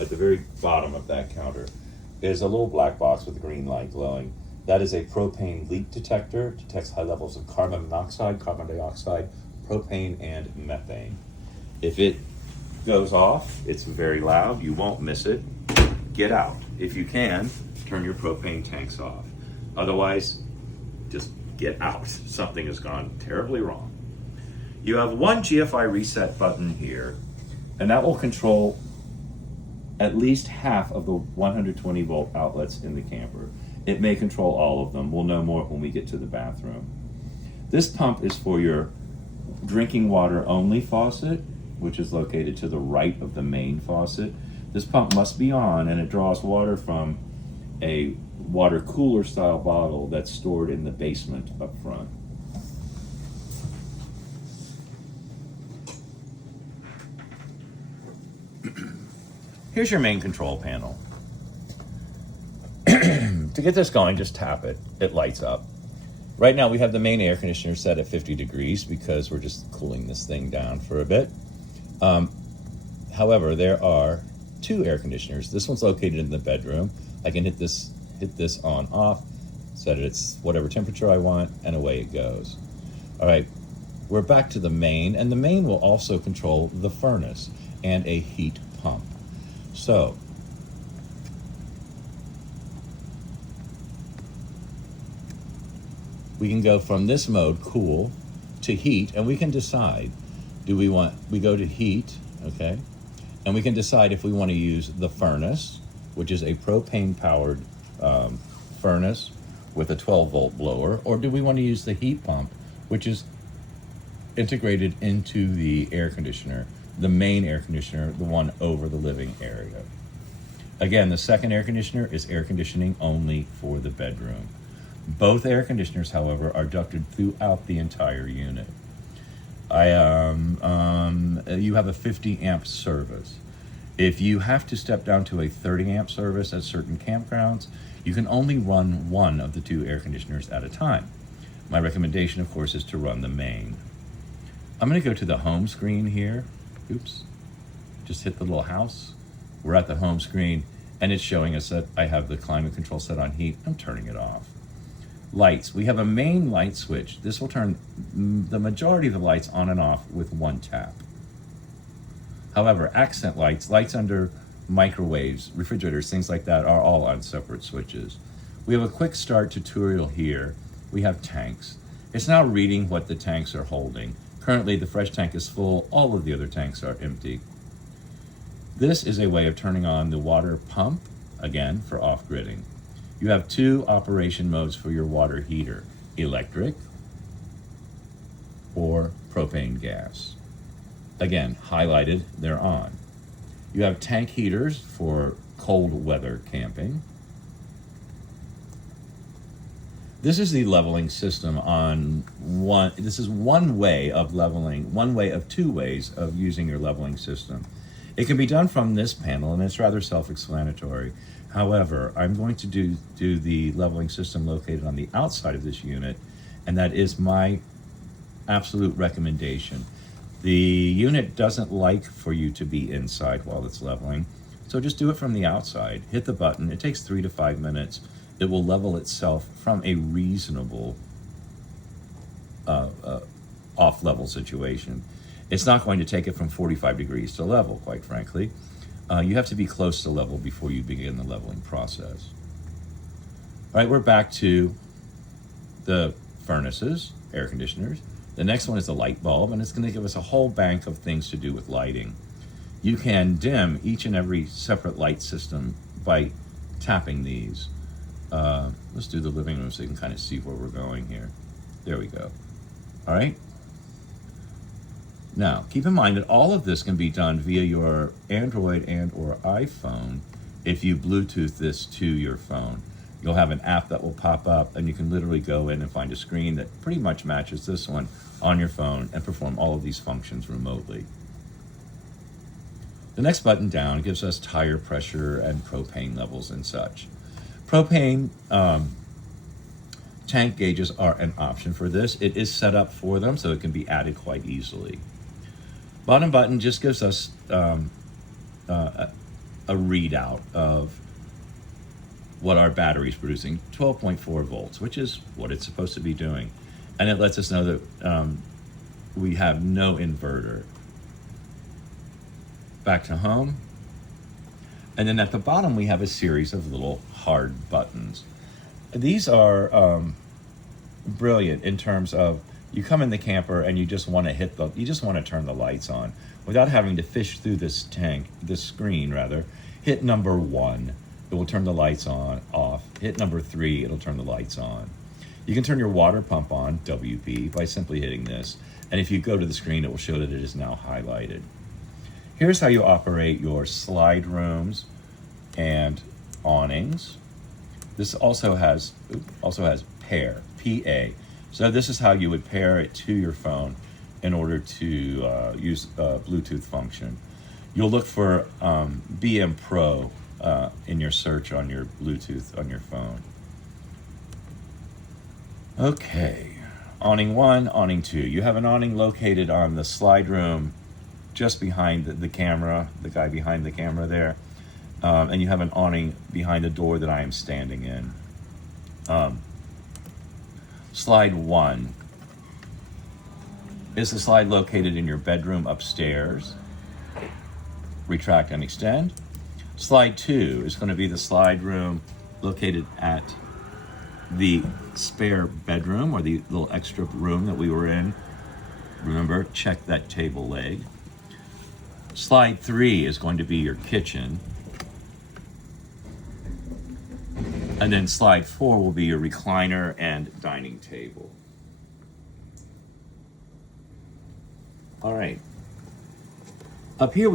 at the very bottom of that counter, is a little black box with a green light glowing. That is a propane leak detector. It detects high levels of carbon monoxide, carbon dioxide, propane, and methane. If it goes off, it's very loud, you won't miss it. Get out. If you can, turn your propane tanks off. Otherwise, just get out. Something has gone terribly wrong. You have one GFI reset button here, and that will control at least half of the 120 volt outlets in the camper. It may control all of them. We'll know more when we get to the bathroom. This pump is for your drinking water only faucet, which is located to the right of the main faucet. This pump must be on, and it draws water from a water cooler style bottle that's stored in the basement up front. Here's your main control panel. To get this going, just tap it. It lights up. Right now we have the main air conditioner set at 50 degrees because we're just cooling this thing down for a bit. However, there are two air conditioners. This one's located in the bedroom. I can hit this on off, set it at whatever temperature I want, and away it goes. All right, we're back to the main, and the main will also control the furnace and a heat pump. So, we can go from this mode, cool, to heat, and we can decide, we go to heat, okay? And we can decide if we want to use the furnace, which is a propane-powered furnace with a 12-volt blower, or do we want to use the heat pump, which is integrated into the air conditioner, the main air conditioner, the one over the living area. Again, the second air conditioner is air conditioning only for the bedroom. Both air conditioners, however, are ducted throughout the entire unit. You have a 50 amp service. If you have to step down to a 30 amp service at certain campgrounds, you can only run one of the two air conditioners at a time. My recommendation, of course, is to run the main. I'm going to go to the home screen here. Oops, just hit the little house. We're at the home screen, and it's showing us that I have the climate control set on heat. I'm turning it off. Lights, we have a main light switch. This will turn the majority of the lights on and off with one tap. However, accent lights, lights under microwaves, refrigerators, things like that are all on separate switches. We have a quick start tutorial here. We have tanks. It's now reading what the tanks are holding. Currently, the fresh tank is full. All of the other tanks are empty. This is a way of turning on the water pump, again, for off-gridding. You have two operation modes for your water heater, electric or propane gas. Again, highlighted, they're on. You have tank heaters for cold weather camping. This is the leveling system on one. This is one way of leveling, one way of two ways of using your leveling system. It can be done from this panel, and it's rather self-explanatory. However, I'm going to do the leveling system located on the outside of this unit, and that is my absolute recommendation. The unit doesn't like for you to be inside while it's leveling, so just do it from the outside. Hit the button. It takes 3 to 5 minutes. It will level itself from a reasonable off-level situation. It's not going to take it from 45 degrees to level, quite frankly. You have to be close to level before you begin the leveling process. All right, we're back to the furnaces, air conditioners. The next one is the light bulb, and it's going to give us a whole bank of things to do with lighting. You can dim each and every separate light system by tapping these. Let's do the living room so you can kind of see where we're going here. There we go. All right. Now, keep in mind that all of this can be done via your Android and or iPhone if you Bluetooth this to your phone. You'll have an app that will pop up, and you can literally go in and find a screen that pretty much matches this one on your phone and perform all of these functions remotely. The next button down gives us tire pressure and propane levels and such. Propane tank gauges are an option for this. It is set up for them, so it can be added quite easily. Bottom button just gives us a readout of what our battery is producing, 12.4 volts, which is what it's supposed to be doing. And it lets us know that we have no inverter. Back to home. And then at the bottom, we have a series of little hard buttons. These are brilliant in terms of you come in the camper and you just want to turn the lights on without having to fish through this screen rather. Hit number 1, it will turn the lights off. Hit number 3, it'll turn the lights on. You can turn your water pump on, WP, by simply hitting this. And if you go to the screen, it will show that it is now highlighted. Here's how you operate your slide rooms and awnings. This also has pair, P-A. So this is how you would pair it to your phone in order to use a Bluetooth function. You'll look for BM Pro in your search on your Bluetooth on your phone. Okay, awning 1, awning 2. You have an awning located on the slide room just behind the camera, the guy behind the camera there. And you have an awning behind the door that I am standing in. Slide 1 is the slide located in your bedroom upstairs. Retract and extend. Slide 2 is going to be the slide room located at the spare bedroom or the little extra room that we were in. Remember, check that table leg. Slide 3 is going to be your kitchen. And then slide 4 will be your recliner and dining table. All right. Up here we